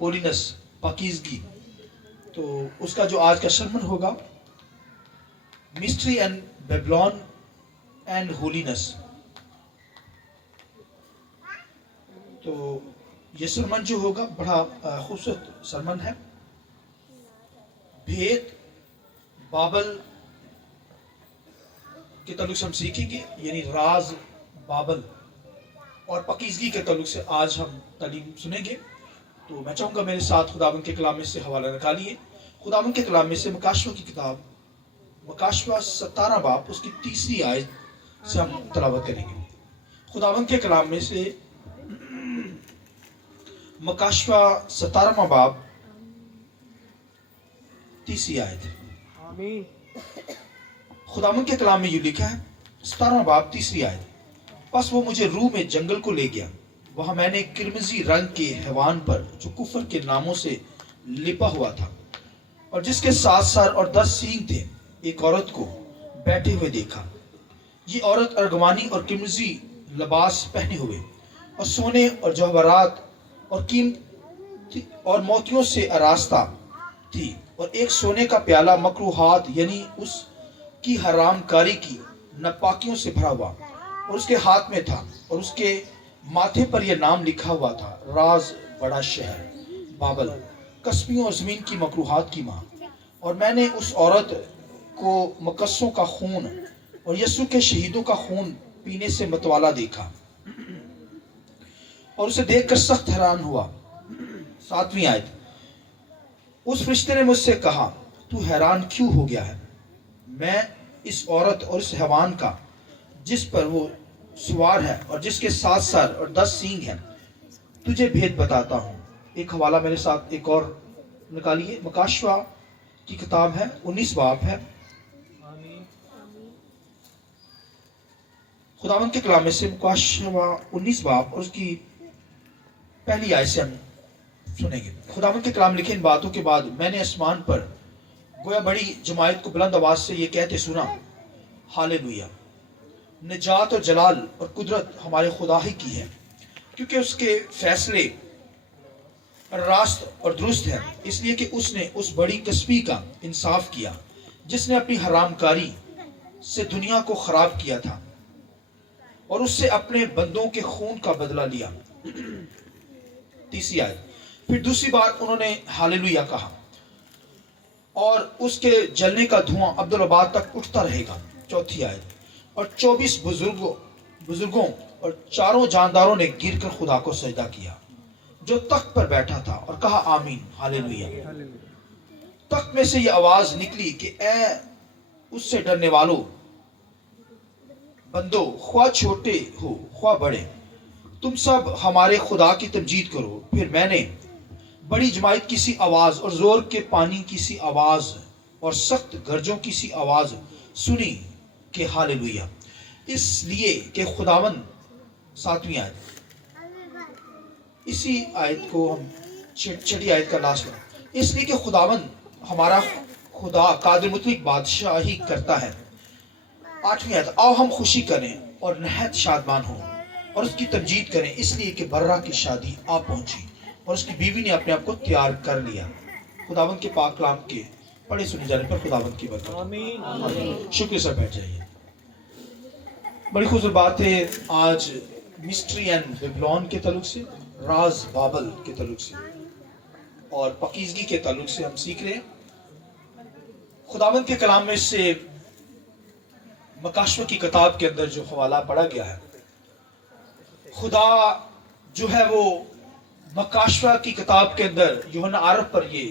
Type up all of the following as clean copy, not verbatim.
Holiness, पाकीज़गी। तो उसका जो आज का सरमन होगा, mystery and Babylon and holiness. तो ये सरमन जो होगा बड़ा खूबसूरत सरमन है। भेद बाबल के ताल्लुक से हम सीखेंगे, यानी राज बाबल, और पाकीज़गी के ताल्लुक से आज हम तालीम सुनेंगे। तो मैं चाहूँगा मेरे साथ खुदावंद के कलाम में से हवाला निकालिए। खुदावंद के कलाम में से मकाशवा की किताब, मकाशवा 17 बाब उसकी 3री आयत से हम तलावत करेंगे। खुदावंद के कलाम में से मकाशवा 17 बाब 3री आयत। आमीन। खुदावंद के कलाम में यूं लिखा है, 17 बाब 3री आयत। बस वो मुझे रूह में जंगल को ले गया, वहां मैंने किरमजी रंग के हैवान पर जो कुफर के नामों से लिपा हुआ था और जिसके 7 सर और 10 सींग थे, एक औरत को बैठे हुए देखा। ये औरत अर्गवानी और किरमजी लिबास पहने हुए और सोने और जवाहरात और कीमती और मोतियों से आरास्ता थी, और एक सोने का प्याला मकरूहात यानी उसकी हरामकारी की नापाकियों से भरा हुआ और उसके हाथ में था, और उसके माथे पर यह नाम लिखा हुआ था, राज बड़ा शहर बाबल, कस्बियों और जमीन की मकरूहात की माँ। और मैंने उस औरत को मकस्सों का खून और यस्सु के शहीदों का खून पीने से मतवाला देखा, और उसे देखकर सख्त हैरान हुआ। 7वीं आयत। उस फरिश्ते ने मुझसे कहा, तू हैरान क्यों हो गया है? मैं इस औरत और इस हैवान का जिस पर वो सवार है और जिसके 7 सर और 10 सींग हैं, तुझे भेद बताता हूँ। एक हवाला मेरे साथ एक और निकालिए। मकाशवा की किताब है, 19 बाब है। खुदावंद के कलाम में से मकाशवा 19 बाब और उसकी पहली आयत से हम सुनेंगे। खुदावंद के कलाम लिखे, इन बातों के बाद मैंने आसमान पर गोया बड़ी जमायत को बुलंद आवाज से ये कहते सुना, हालेलुया, निजात और जलाल और कुदरत हमारे खुदा ही की है, क्योंकि उसके फैसले रास्त और दुरुस्त हैं, इसलिए कि उसने उस बड़ी कस्बी का इंसाफ किया जिसने अपनी हरामकारी से दुनिया को खराब किया था और उससे अपने बंदों के खून का बदला लिया। 3री आयत। फिर दूसरी बार उन्होंने हालेलुया कहा और उसके जलने का धुआं अब्दुल-आबाद तक उठता रहेगा। 4थी आयत। और 24 बुजुर्गों और 4 जानदारों ने गिरकर खुदा को सजदा किया जो तख्त पर बैठा था और कहा, आमीन, हालेलुया। तख्त में से यह आवाज निकली कि ए उससे डरने वालों, बंदो, ख्वाह छोटे हो ख्वाह बड़े, तुम सब हमारे खुदा की तमजीद करो। फिर मैंने बड़ी जमायत की सी आवाज और जोर के पानी की सी आवाज और सख्त गरजों की सी आवाज सुनी कि हालेलुया, इसलिए कि खुदावंद। 7वीं आयत। इसी आयत को हम 6ठी आयत का लास्ट है। इसलिए कि खुदावंद हमारा खुदा कादिर मुतलक बादशाही करता है। 8वीं आयत। आओ हम खुशी करें और नहायत शादमान हों और उसकी तमजीद करें, इसलिए कि बर्रा की शादी आ पहुंची और उसकी बीवी ने अपने आप को तैयार कर लिया। खुदावंद के पाक कलाम के पढ़े सुने जाने पर खुदावंद की बरकत। आमीन। शुक्र से बैठ जाइए। बड़ी खूबसूरत बात है आज मिस्ट्री एंड बेबीलोन के ताल्लुक से, राज बाबल के ताल्लुक से और पाकीज़गी के ताल्लुक से हम सीख रहे हैं। खुदावंद के कलाम में से मकाशवा की किताब के अंदर जो हवाला पढ़ा गया है, खुदा जो है वो मकाशवा की किताब के अंदर यूहन्ना आरफ पर ये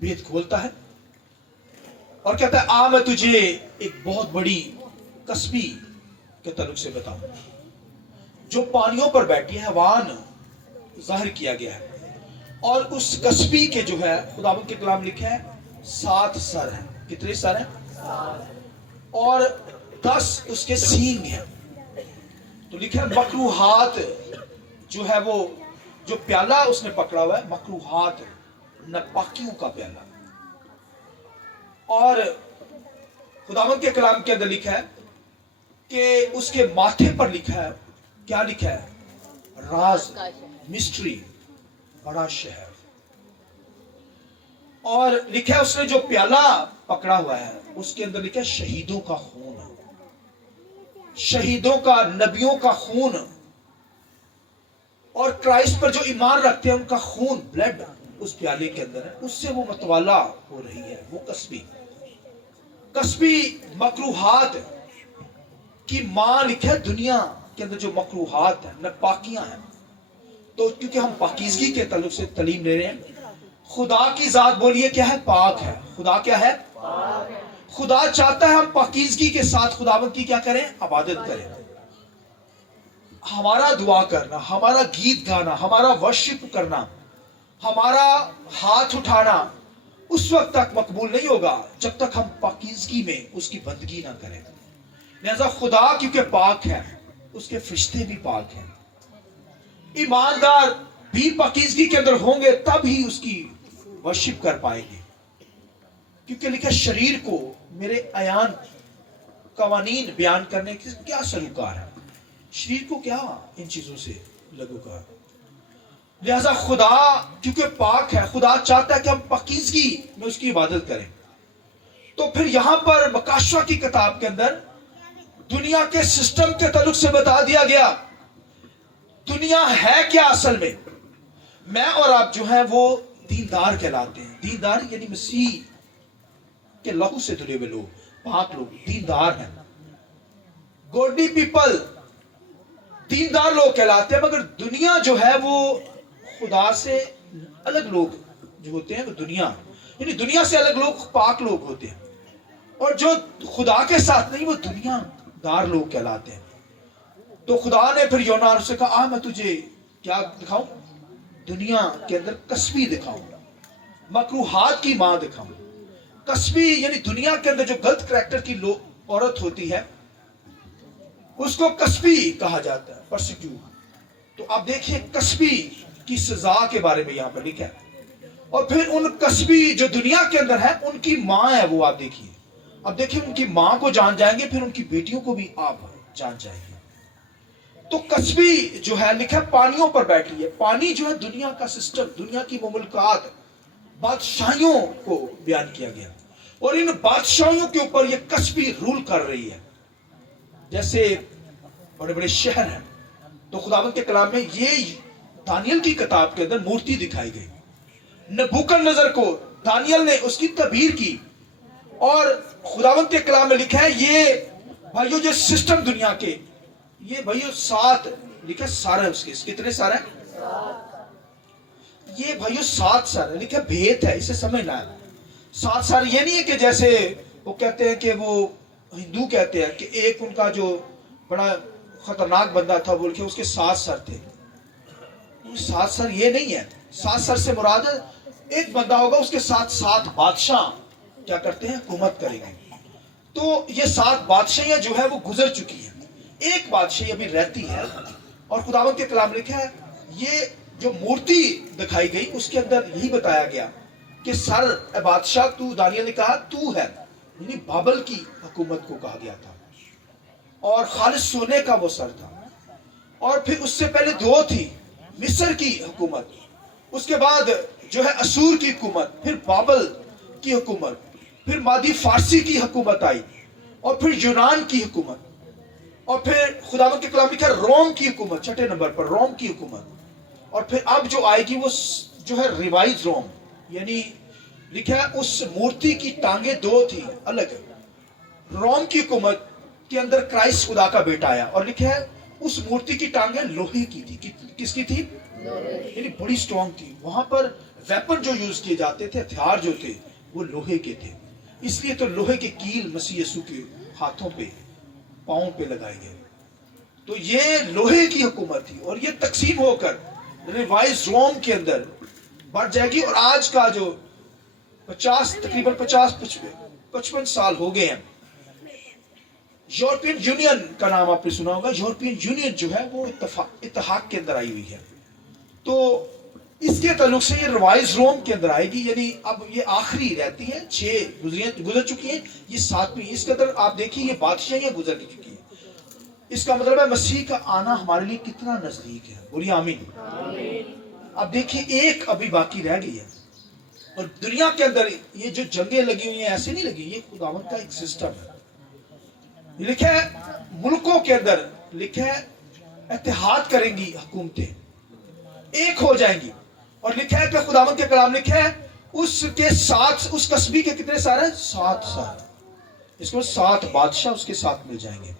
भेद खोलता है और कहता है, आ मैं तुझे एक बहुत बड़ी कस्बी के ताल्लुक से बताऊं जो पानियों पर बैठी है, हैवान जाहिर किया गया है, और उस कस्बी के जो है खुदावंद के कलाम लिखा है 7 सर हैं। कितने सर हैं? और 10 उसके सींग हैं। तो लिखा है मकरूहात जो है वो जो प्याला उसने पकड़ा हुआ है, मकरूहात नापाकियों का प्याला। और खुदावंद के कलाम के अंदर लिखा है कि उसके माथे पर लिखा है, क्या लिखा है? राज, मिस्ट्री, बड़ा शहर। اور لکھا ہے उसने जो प्याला पकड़ा हुआ है उसके अंदर लिखा है शहीदों का खून, शहीदों का, नबियों का खून, और क्राइस्ट पर जो ईमान रखते हैं उनका खून, ब्लड उस प्याले के अंदर है, उससे वो मतवाला हो रही है। वो कस्बी मकरूहात की मां लिखा है दुनिया के अंदर जो मकरूहात है, नापाकियां हैं। तो क्योंकि हम पाकीज़गी के ताल्लुक से तालीम ले रहे हैं, खुदा की जात बोलिए क्या है? पाक है। खुदा क्या है? पाक है। खुदा चाहता है हम पाकीज़गी के साथ खुदावंद की क्या करें? इबादत करें। हमारा दुआ करना, हमारा गीत गाना, हमारा वर्शिप करना, हमारा हाथ उठाना उस वक्त तक मकबूल नहीं होगा जब तक हम पाकीज़गी में उसकी बंदगी ना करें। लिहाजा खुदा क्योंकि पाक है, उसके फरिश्ते भी पाक हैं। ईमानदार भी पाकीज़गी के अंदर होंगे तब ही उसकी वर्शिप कर पाएंगे, क्योंकि लिखा शरीर को मेरे अयान कवानीन बयान करने की क्या सलूकार है, शरीर को क्या इन चीजों से लगूकार। लिहाजा खुदा क्योंकि पाक है, खुदा चाहता है कि हम पाकीज़गी में उसकी इबादत करें। तो फिर यहां पर मकाशवा की किताब के अंदर दुनिया के सिस्टम के ताल्लुक से बता दिया गया दुनिया है क्या असल में। मैं और आप जो है वो दीनदार कहलाते हैं। दीनदार यानी मसीह के लहू से धुले हुए लोग, पाक लोग दीनदार हैं। गॉडली पीपल दीनदार लोग कहलाते हैं, मगर दुनिया जो है वो खुदा से अलग लोग जो होते हैं वो दुनिया, यानी दुनिया से अलग लोग पाक लोग होते हैं, और जो खुदा के साथ नहीं वो दुनियादार लोग कहलाते हैं। तो खुदा ने फिर योना से कहा मैं तुझे क्या दिखाऊं? दुनिया के अंदर कस्बी दिखाऊं, मकरूहात की मां दिखाऊं। कस्बी यानी दुनिया के अंदर जो गलत करैक्टर की औरत होती है उसको कस्बी कहा जाता है, परसिक्यूट। तो आप देखिए कस्बी की सजा के बारे में यहां पर लिखा है। और फिर उन कस्बी जो दुनिया के अंदर है उनकी मां है वो आप देखिए। अब देखिए उनकी मां को जान जाएंगे, फिर उनकी बेटियों को भी आप जान जाएंगे। तो कस्बी जो है लिखा है पानियों पर बैठी है। पानी जो है दुनिया का सिस्टम, दुनिया की मुल्कात, बादशाहियों को बयान किया गया, और इन बादशाहियों के ऊपर ये कस्बी रूल कर रही है। जैसे बड़े बड़े शहर हैं, तो खुदावंद के कलाम में ये दानियल की किताब के अंदर मूर्ति दिखाई गई। नबूकदनेस्सर को दानियल ने उसकी तबीर की, और खुदावंद के कलाम में लिखा है ये भाइयों जो सिस्टम दुनिया के, ये भाइयों 7 लिखा सर है उसके। कितने सर है? ये भाइयों 7 सर है। लिखा भेद है, इसे समझना है। 7 सर ये नहीं है कि जैसे वो कहते हैं कि वो हिंदू कहते हैं कि एक उनका जो बड़ा खतरनाक बंदा था बोल के उसके 7 सर थे। 7 सर ये नहीं है। 7 सर से मुराद एक बंदा होगा उसके साथ 7 बादशाह क्या करते हैं? हुकूमत करेंगे। तो ये 7 बादशाहियां जो है वो गुजर चुकी है, एक बादशाही अभी रहती है। और खुदावंद के कलाम लिखा है ये जो मूर्ति दिखाई गई उसके अंदर यही बताया गया कि सर बादशाह तू, दानियल ने कहा तू है, यानी बाबल की हुकूमत को कहा गया था, और खालिस सोने का वो सर था। और फिर उससे पहले 2 थी, मिस्र की हुकूमत, उसके बाद जो है असूर की हुकूमत, फिर बाबल की हुकूमत, फिर मादी फारसी की हुकूमत आई, और फिर यूनान की हुकूमत, और फिर खुदावंद के कलाम लिखा रोम की हुकूमत 6ठे नंबर पर, रोम की हुकूमत। और फिर अब जो आएगी वो जो है रिवाइज रोम, यानी लिखा है उस मूर्ति की टांगे 2 थी अलग। रोम की हुकूमत के अंदर क्राइस्ट खुदा का बेटा आया, और लिखा है उस मूर्ति की टांगे लोहे की थी। किसकी थी? यानी बड़ी स्ट्रॉन्ग थी। वहां पर वेपन जो यूज किए जाते थे, हथियार जो थे वो लोहे के थे, इसलिए तो लोहे के कील मसीह यीशु के हाथों पे, पांव पे लगाए गए। तो ये लोहे की हुकूमत थी, और ये तकसीम होकर रिवाइज रोम के अंदर बढ़ जाएगी। और आज का जो 50 तकरीबन 55 साल हो गए हैं, यूरोपियन यूनियन का नाम आपने सुना होगा। यूरोपियन यूनियन जो है वो इत्तेफाक के अंदर आई हुई है। तो इसके ताल्लुक से ये रिवाइज रोम के अंदर आएगी, यानी अब ये आखिरी रहती है। 6 गुजर चुकी हैं, ये 7वीं। इसके अंदर आप देखिए ये बादशाहियां गुजर चुकी है। इसका मतलब है मसीह का आना हमारे लिए कितना नजदीक है। बोलिए आमीन। अब देखिए एक अभी बाकी रह गई है, اور دنیا کے اندر یہ جو جنگیں لگی ہوئی ہیں ایسے نہیں لگی, یہ خداوند کا ایک سسٹم ہے. لکھا ہے ملکوں کے اندر لکھا ہے اتحاد کریں گی حکومتیں, ایک ہو جائیں گی. اور لکھا ہے کہ خداوند کے کلام لکھا ہے اس کے ساتھ, اس قصبی کے کتنے سارے, 7 سال. اس کو 7 بادشاہ اس کے ساتھ مل جائیں گے.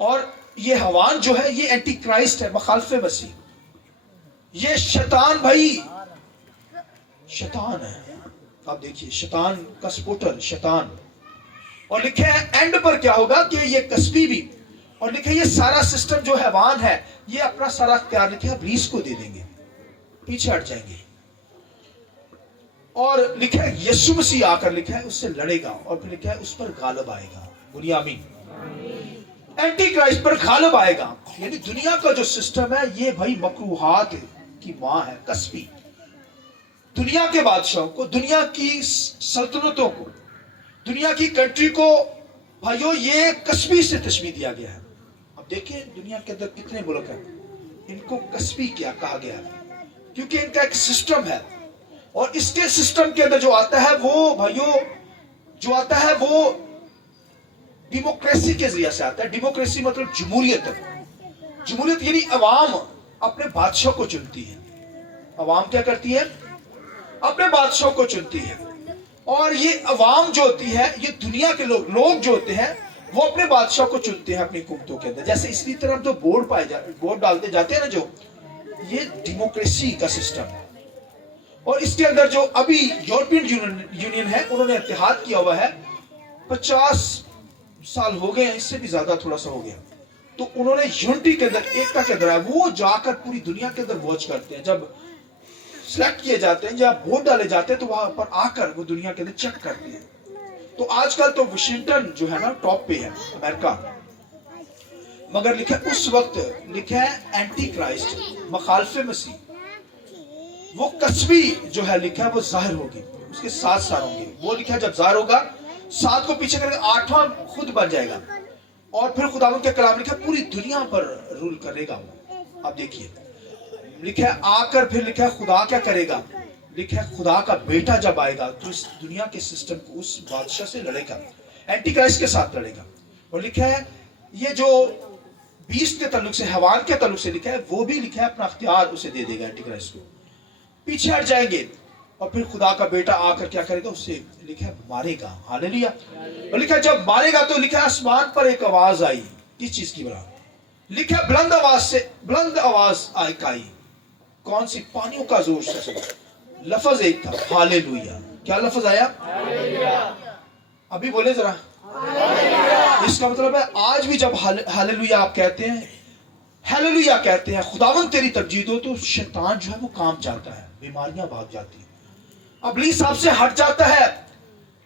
اور یہ حوان جو ہے یہ اینٹی کرائسٹ ہے, مخالف مسیح. یہ شیطان بھائی, شیطان ہے. آپ دیکھیے شیطان کا سپورٹر شیطان. اور لکھا ہے اینڈ پر کیا ہوگا کہ یہ قصبی بھی, اور لکھا ہے یہ سارا سسٹم جو حیوان ہے یہ اپنا سارا اختیار لکھا ہے ابلیس کو دے دیں گے, پیچھے ہٹ جائیں گے. اور لکھا ہے یسوع مسیح آ کر لکھا ہے اس سے لڑے گا, اور پھر لکھا ہے اس پر غالب آئے گا. بولیے آمین. اینٹی کرائسٹ پر غالب آئے گا. یعنی دنیا کا جو سسٹم ہے یہ بھائی مکروہات کی ماں ہے, قصبی. دنیا کے بادشاہوں کو, دنیا کی سلطنتوں کو, دنیا کی کنٹری کو بھائیو یہ قصبی سے تشبیہ دیا گیا ہے. اب دیکھیں دنیا کے اندر کتنے ملک ہیں, ان کو قصبی کیا کہا گیا ہے کیونکہ ان کا ایک سسٹم ہے. اور اس کے سسٹم کے اندر جو آتا ہے وہ بھائیو جو آتا ہے وہ ڈیموکریسی کے ذریعے سے آتا ہے. ڈیموکریسی مطلب جمہوریت. جمہوریت یعنی عوام اپنے بادشاہ کو چنتی ہے. عوام کیا کرتی ہے, اپنے بادشاہ کو چنتی ہے. اور یہ عوام جو ہوتی ہے یہ دنیا کے لوگ جو ہوتے ہیں وہ اپنے بادشاہ کو چنتے ہیں اپنی حکومتوں کے اندر. جیسے اسی طرح جو ووٹ ڈالتے جاتے ہیں نا, جو یہ ڈیموکریسی کا سسٹم ہے. اور اس کے اندر جو ابھی یورپین یونین ہے انہوں نے اتحاد کیا ہوا ہے, 50 سال ہو گئے ہیں, اس سے بھی زیادہ تھوڑا سا ہو گیا. تو انہوں نے یونٹی کے اندر, ایکتا کے اندر ہے, وہ جا کر پوری دنیا کے اندر واچ کرتے ہیں. جب سلیکٹ کیے جاتے ہیں, جب ووٹ ڈالے جاتے ہیں تو وہاں پر آ کر وہ دنیا کے اندر چیک کرتے ہیں. تو آج کل تو واشنگٹن جو ہے نا ٹاپ پہ ہے, امریکہ. مگر لکھا اس وقت لکھا ہے اینٹی کرائسٹ, مخالف مسیح, وہ قصبی جو ہے لکھا ہے وہ ظاہر ہوگی. اس کے 7 سال ہوں گے. وہ لکھا ہے جب ظاہر ہوگا 7 کو پیچھے کرے گا, 8واں خود بن جائے گا. اور پھر خداوند کے کلام لکھا ہے پوری دنیا پر رول کرے گا وہ. اب دیکھیے لکھا ہے آ کر پھر لکھا ہے خدا کیا کرے گا, لکھا ہے خدا کا بیٹا جب آئے گا تو اس دنیا کے سسٹم کو اس بادشاہ سے لڑے گا, اینٹی کرائسٹ کے ساتھ لڑے گا. اور لکھا ہے یہ جو بیسٹ کے تعلق سے, حیوان کے تعلق سے لکھا ہے وہ بھی لکھا ہے اپنا اختیار اسے دے دے گا اینٹی کرائسٹ کو. پیچھے ہٹ جائیں گے اور پھر خدا کا بیٹا آ کر کیا کرے گا, اسے لکھا ہے مارے گا. ہاللیلویا. اور لکھا ہے جب مارے گا تو لکھا ہے آسمان پر ایک آواز آئی. کس چیز کی بنا, لکھا ہے بلند آواز سے, بلند آواز آئی. کون سی, پانیوں کا زور سے. لفظ ایک تھا, ہاللیلویا. کیا لفظ آیا, ابھی بولے ذرا. اس کا مطلب ہے آج بھی جب ہاللیلویا آپ کہتے ہیں, ہاللیلویا کہتے ہیں, خداوند تیری تمجید ہو, تو شیطان جو ہے وہ کام جاتا ہے, بیماریاں بھاگ جاتی ہیں, ابلیس آپ سے ہٹ جاتا ہے.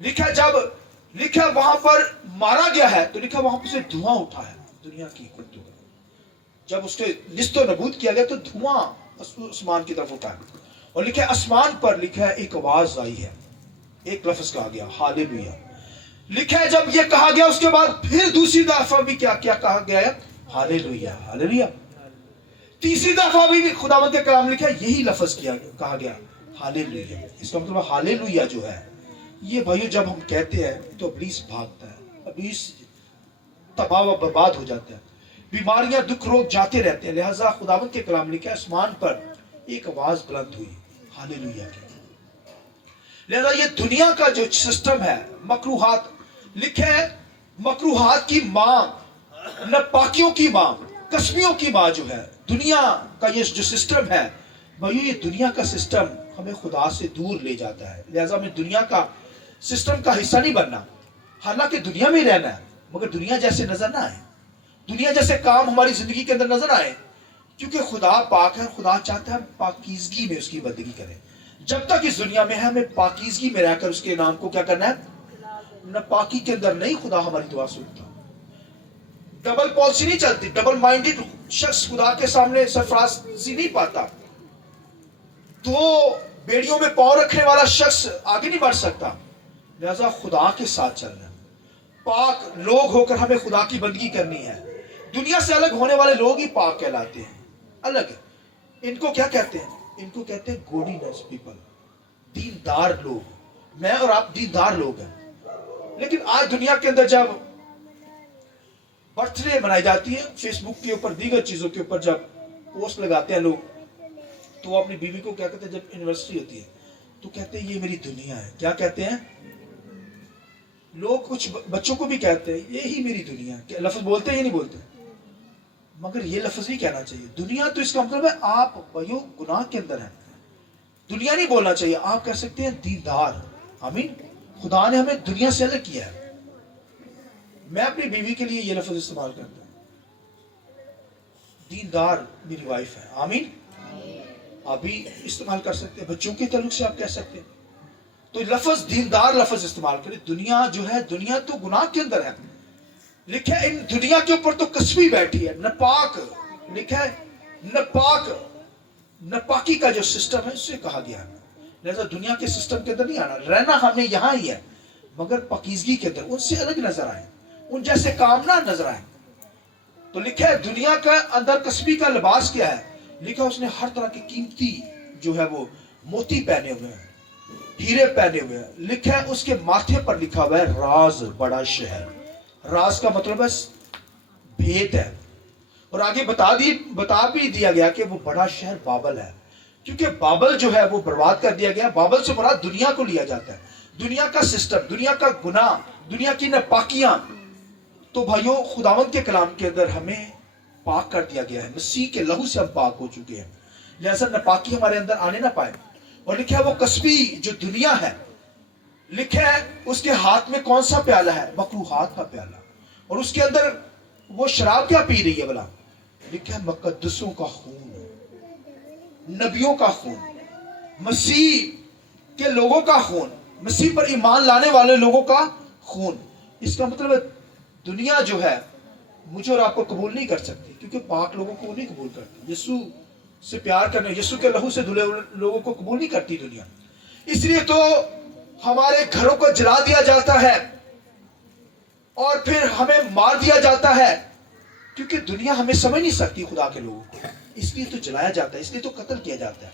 لکھا جب لکھا وہاں پر مارا گیا ہے تو لکھا وہاں پر سے دھواں اٹھا ہے دنیا کی حکومتوں کا. جب اس کے نست و نبود کیا گیا تو دھواں آسمان کی طرف اٹھا ہے. اور لکھا آسمان پر لکھا ہے ایک آواز آئی ہے, ایک لفظ کہا گیا, ہاللیلویا. لکھا ہے جب یہ کہا گیا اس کے بعد پھر دوسری دفعہ بھی کیا کہا گیا ہے, ہاللیلویا ہاللیلویا. تیسری دفعہ بھی خداوند کے کلام لکھا ہے یہی لفظ کہا گیا, ہاللیلویا. اس کا مطلب ہاللیلویا جو ہے یہ بھائیو جب ہم کہتے ہیں تو ابلیس بھاگتا ہے, ابلیس تباہ و برباد ہو جاتا ہے, بیماریاں دکھ روگ جاتے رہتے ہیں. لہٰذا خداوند کے کلام لکھا ہے آسمان پر ایک آواز بلند ہوئی, ہاللیلویا کی. لہذا یہ دنیا کا جو سسٹم ہے مکروہات, لکھا ہے مکروہات کی ماں, ناپاکیوں کی ماں, قصبیوں کی ماں جو ہے دنیا کا یہ جو سسٹم ہے بھائیو, یہ دنیا کا سسٹم ہمیں خدا سے دور لے جاتا ہے. لہذا ہمیں دنیا کا سسٹم کا حصہ نہیں بننا. حالانکہ دنیا میں رہنا ہے مگر دنیا جیسے نظر نہ آئے, دنیا جیسے کام ہماری زندگی کے اندر نظر آئے, کیونکہ خدا پاک ہے. خدا چاہتا ہے ہم پاکیزگی میں اس کی بندگی کریں. جب تک اس دنیا میں ہے ہمیں پاکیزگی میں رہ کر اس کے نام کو کیا کرنا ہے, ناپاکی کے اندر نہیں خدا ہماری دعا سنتا. ڈبل پالیسی نہیں چلتی, ڈبل مائنڈڈ شخص خدا کے سامنے سرفرازی نہیں پاتا. دو بیڑیوں میں پاؤں رکھنے والا شخص آگے نہیں بڑھ سکتا. لہذا خدا کے ساتھ چلنا, پاک لوگ ہو کر ہمیں خدا کی بندگی کرنی ہے. دنیا سے الگ ہونے والے لوگ ہی پاک کہلاتے ہیں, الگ. ان کو کیا کہتے ہیں, ان کو کہتے ہیں گوڈینس پیپل. दीनदार लोग, मैं और आप दीनदार लोग हैं। लेकिन आज दुनिया के अंदर जब बर्थडे मनाई जाती है, फेसबुक के ऊपर दीगर चीजों के ऊपर जब पोस्ट लगाते हैं लोग, तो वो अपनी बीवी को क्या कहते हैं, जब एनिवर्सरी होती है तो कहते हैं ये मेरी दुनिया है। क्या कहते हैं लोग? कुछ बच्चों को भी कहते हैं यही मेरी दुनिया है। क्या लफ्ज बोलते हैं या नहीं बोलते? मगर ये लफ्ज नहीं कहना चाहिए दुनिया, तो इसका मतलब है आप भाइयों गुनाह के अंदर हैं। दुनिया नहीं बोलना चाहिए, आप कह सकते हैं दीनदार। आमीन। खुदा ने हमें दुनिया से अलग किया है। मैं अपनी बीवी के लिए ये लफ्ज इस्तेमाल करता हूं, दीनदार मेरी वाइफ है। आमीन। आप भी इस्तेमाल कर सकते हैं, बच्चों के ताल्लुक से आप कह सकते हैं। तो लफ्ज दीनदार लफ्ज इस्तेमाल करें। दुनिया जो है, दुनिया तो गुनाह के अंदर है। लिखा है इन दुनिया के ऊपर तो कसबी बैठी है, नपाक। लिखा है नपाक, नपाकी का जो सिस्टम है उससे कहा गया है। लिहाजा दुनिया के सिस्टम के अंदर नहीं आना, रहना हमने यहां ही है, मगर पाकीज़गी के अंदर उनसे अलग नजर आए, उन जैसे काम ना नजर आए। तो लिखा है दुनिया का अंदर कसबी का लिबास क्या है? लिखा उसने हर तरह की कीमती जो है वो मोती पहने हुए हैं, हीरे पहने हुए हैं। लिखा है उसके माथे पर लिखा हुआ है राज बड़ा शहर। राज का मतलब है भेद है। और आगे बता भी दिया गया कि वो बड़ा शहर बाबल है, क्योंकि बाबल जो है वो बर्बाद कर दिया गया। बाबल से मुराद दुनिया को लिया जाता है, दुनिया का सिस्टम, दुनिया का गुनाह, दुनिया की नापाकियां। तो भाइयों खुदावंद के कलाम के अंदर हमें पाक कर दिया गया है, मसीह के लहू से हम पाक हो चुके हैं, लिहाजा नापाकी हमारे अंदर आने ना पाए। और लिखा है वो कसबी जो दुनिया है, लिखा है उसके हाथ में कौन सा प्याला है? मकरूहात का प्याला। और उसके अंदर वो शराब क्या पी रही है भला? लिखा है मुकद्दसों का खून, नबियों का खून, मसीह के लोगों का खून, मसीह पर ईमान लाने वाले लोगों का खून। इसका मतलब है दुनिया जो है मुझे और आपको कबूल नहीं कर सकती, क्योंकि पाक लोगों को नहीं कबूल करती। यीशु से प्यार करने, यीशु के लहू से धुले हुए लोगों को कबूल नहीं करती दुनिया। इसलिए तो हमारे घरों को जला दिया जाता है और फिर हमें मार दिया जाता है, क्योंकि दुनिया हमें समझ नहीं सकती खुदा के लोगों को, इसलिए तो जलाया जाता है, इसलिए तो कत्ल किया जाता है।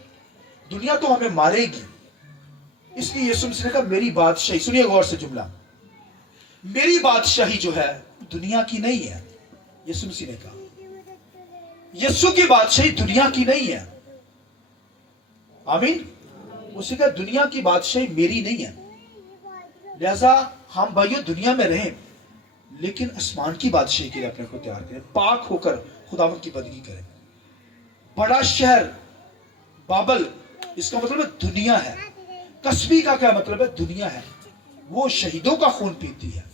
दुनिया तो हमें मारेगी, इसलिए यीशु मसीह ने कहा मेरी बादशाही, सुनिए गौर से जुमला, मेरी बादशाही जो है दुनिया की नहीं है। यीशु मसीह ने कहा यीशु की बादशाही दुनिया की नहीं है। आमीन। उसे कहा दुनिया की बादशाही मेरी नहीं है। लिहाजा हम भाइयों दुनिया में रहें, लेकिन आसमान की बादशाही के लिए अपने को तैयार करें, पाक होकर खुदावंद की बंदगी करें। बड़ा शहर बाबल, इसका मतलब है दुनिया है। कसबी का क्या मतलब है? दुनिया है। वो शहीदों का खून पीती है।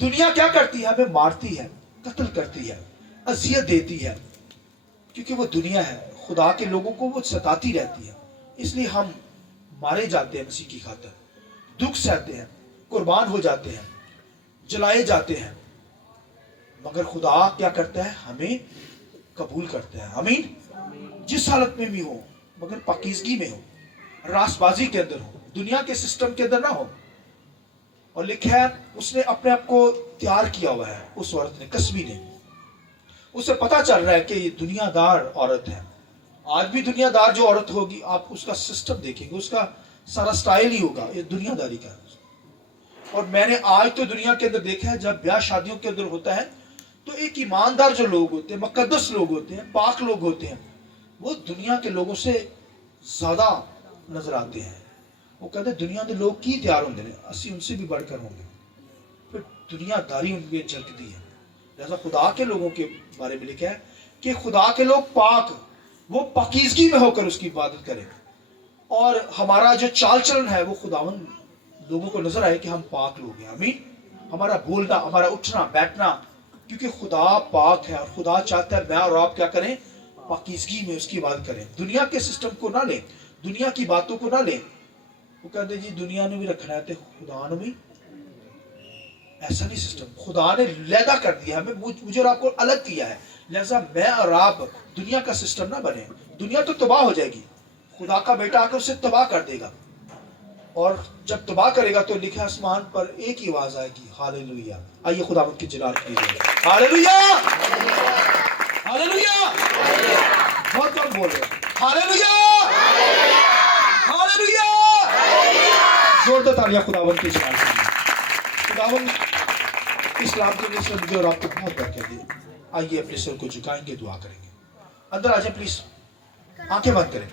दुनिया क्या करती है? हमें मारती है, कत्ल करती है, अजियत देती है, क्योंकि वो दुनिया है। खुदा के लोगों को वो सताती रहती है, इसलिए हम मारे जाते हैं मसीह की खातिर, दुख सहते हैं, कुर्बान हो जाते हैं, जलाए जाते हैं। मगर खुदा क्या करता है? हमें कबूल करता है। आमीन। जिस हालत में भी हो, मगर पाकीज़गी में हो, रासबाजी के अंदर हो, दुनिया के सिस्टम के अंदर ना हो। और लिखा है उसने अपने आप को तैयार किया हुआ है, उस औरत ने, कसबी ने। उसे पता चल रहा है कि ये दुनियादार औरत है। आज भी दुनियादार जो औरत होगी, आप उसका सिस्टम देखेंगे, उसका सारा स्टाइल ही होगा ये दुनियादारी का। और मैंने आज तो दुनिया के अंदर देखा है, जब ब्याह शादियों के अंदर होता है तो एक ईमानदार जो लोग होते हैं, मुकद्दस लोग होते हैं, पाक लोग होते हैं, वो दुनिया के लोगों से ज्यादा नजर आते हैं। वो कहते हैं दुनिया के लोग की तैयार होंगे, असी उनसे भी बढ़कर होंगे। फिर दुनियादारी उनमें झलकती है। जैसा खुदा के लोगों के बारे में लिखा है कि खुदा के लोग पाक, वो पाकीज़गी में होकर उसकी इबादत करें। और हमारा जो चाल चलन है वो खुदावन लोगों को नजर आए कि हम पाक लोग हैं। आमीन। हमारा बोलना, हमारा उठना बैठना, क्योंकि खुदा पाक है और खुदा चाहता है मैं और आप क्या करें? पाकीज़गी में उसकी इबादत करें। दुनिया के सिस्टम को ना लें, दुनिया की बातों को ना लें। वो कहते जी दुनिया ने भी रखना है तो खुदा ने भी, ऐसा नहीं सिस्टम। खुदा ने लैदा कर दिया हमें, मुझे और आपको अलग किया है। लिहाजा मैं और आप दुनिया का सिस्टम ना बने। दुनिया तो तबाह हो जाएगी, खुदा का बेटा आकर उसे तबाह कर देगा। और जब तबाह करेगा तो लिखा आसमान पर एक ही आवाज आएगी, हालेलुया। आइए खुदावंद की जलाल कीजिए, हालेलुया, हालेलुया। बहुत कम बोल रहे, हालेलुया, हालेलुया। زوردار تالیاں خداوند کے جلال کے لیے. خداوند اس رات کے لیے سر مجھے اور آپ کو بہت برکت دے. آئیے اپنے سر کو جھکائیں گے, دعا کریں گے. اندر آ جائیں پلیز, آنکھیں بند کریں.